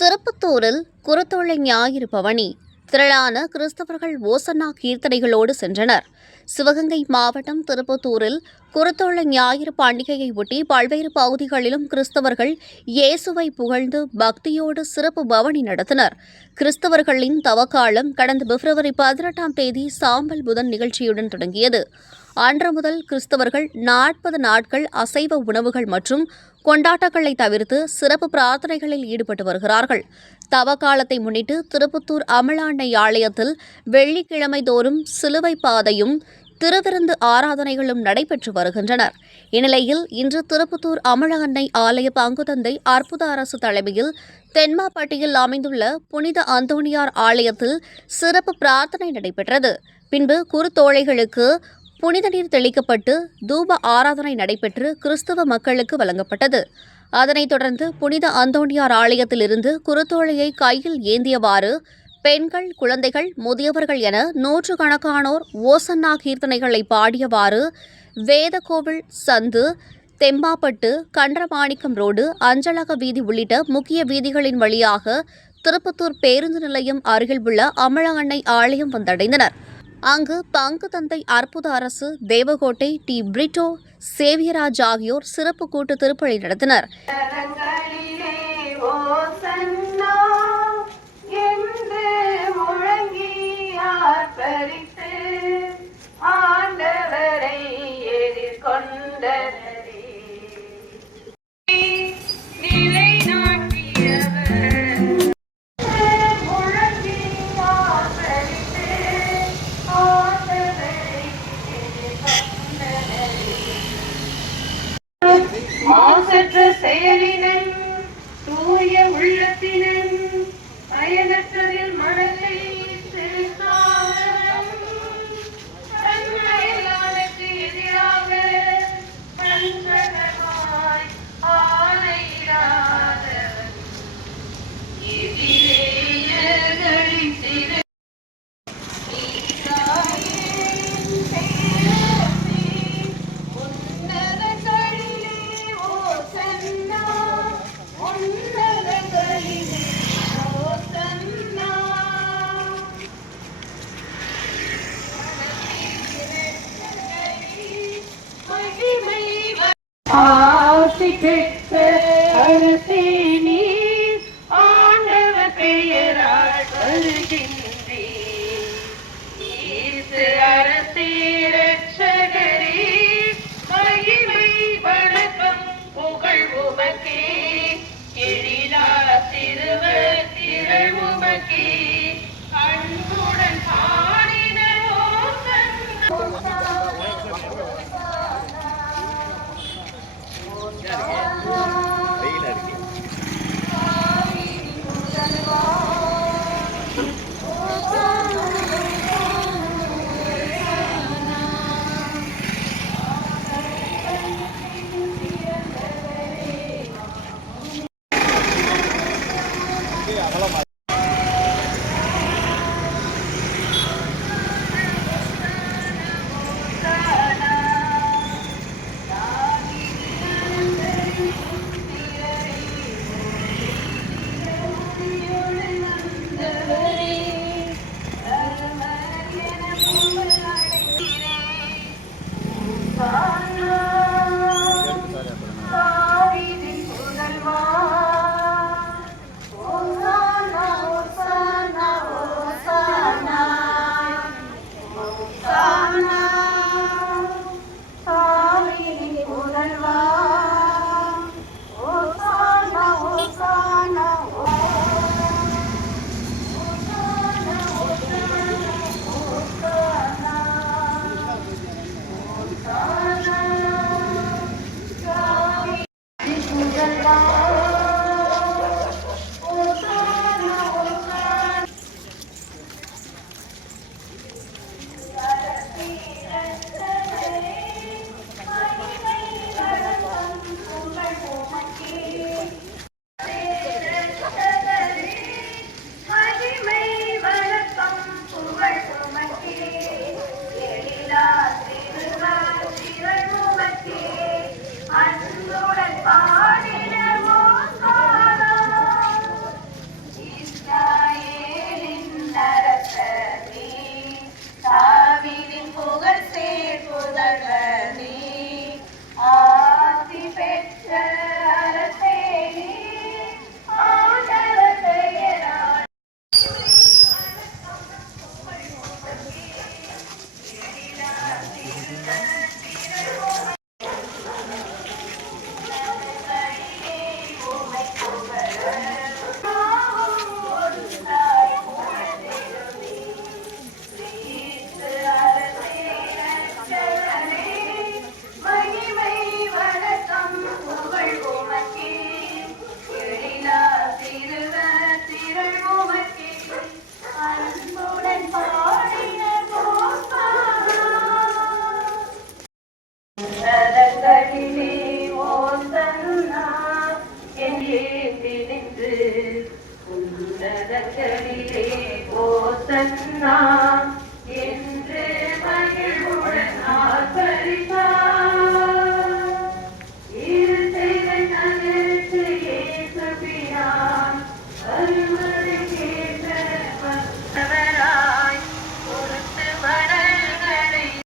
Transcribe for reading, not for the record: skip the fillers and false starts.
திருப்பத்தூரில் குருத்தோலை ஞாயிறு பவனி திரளான கிறிஸ்தவர்கள் ஓசன்னா கீர்த்தனைகளோடு சென்றனர். சிவகங்கை மாவட்டம் திருப்பத்தூரில் குருத்தோலை ஞாயிறு பண்டிகையை ஒட்டி பல்வேறு பகுதிகளிலும் கிறிஸ்தவர்கள் இயேசுவை புகழ்ந்து பக்தியோடு சிறப்பு பவனி நடத்தினர். கிறிஸ்தவர்களின் தவக்காலம் கடந்த பிப்ரவரி 18ஆம் தேதி சாம்பல் புதன் நிகழ்ச்சியுடன் தொடங்கியது. அன்று முதல் கிறிஸ்தவர்கள் 40 நாட்கள் அசைவ உணவுகள் மற்றும் கொண்டாட்டங்களை தவிர்த்து சிறப்பு பிரார்த்தனைகளில் ஈடுபட்டு வருகிறார்கள். தவக்காலத்தை முன்னிட்டு திருப்பத்தூர் அமலாண்மை ஆலயத்தில் வெள்ளிக்கிழமை தோறும் சிலுவை பாதையும் திருவிருந்து ஆராதனைகளும் நடைபெற்று வருகின்றனர். இந்நிலையில் இன்று திருப்பத்தூர் அமலாண்மை ஆலய பங்குதந்தை அற்புத அரசு தலைமையில் தென்மாப்பட்டியில் அமைந்துள்ள புனித அந்தோணியார் ஆலயத்தில் சிறப்பு பிரார்த்தனை நடைபெற்றது. பின்பு குருத்தோலைகளுக்கு புனித நீர் தெளிக்கப்பட்டு தூப ஆராதனை நடைபெற்று கிறிஸ்தவ மக்களுக்கு வழங்கப்பட்டது. அதனைத் தொடர்ந்து புனித அந்தோணியார் ஆலயத்திலிருந்து குருத்தோலையை கையில் ஏந்தியவாறு பெண்கள், குழந்தைகள், முதியவர்கள் என நூற்றுக்கணக்கானோர் ஓசன்னா கீர்த்தனைகளை பாடியவாறு வேதகோவில் சந்து, தெம்பாப்பட்டு, கண்டமாணிக்கம் ரோடு, அஞ்சலக வீதி உள்ளிட்ட முக்கிய வீதிகளின் வழியாக திருப்பத்தூர் பேருந்து நிலையம் அருகில் உள்ள அமலாண்மை ஆலயம் வந்தடைந்தனர். அங்கு பங்கு தந்தை அற்புத அரசு, தேவகோட்டை டி. பிரிட்டோ, சேவியராஜ் ஆகியோர் சிறப்பு கூட்டு திருப்பலி நடத்தினர். மாசற்ற செயலினன் தூய உள்ளத்தினன் பயனற்றதில் மனத்தை செலுத்தாதவன் தன்மையானுக்கு எதிராக பஞ்சகமாய் ஆணையிடாதவன் எதிரேயர்களை சிறு ஆசி பெற்ற அரசே நீர் ஆண்டவர் பெயரால் வருகின்றீர். ஈசு அரசே இரட்சகரே மகிமை வணக்கம் புகழ் உமக்கே. எழிலா சிறுவர் திரள் உமக்கே அன்புடன் பாடின ஓசன்னா. உன்னதங்களிலே ஓசன்னா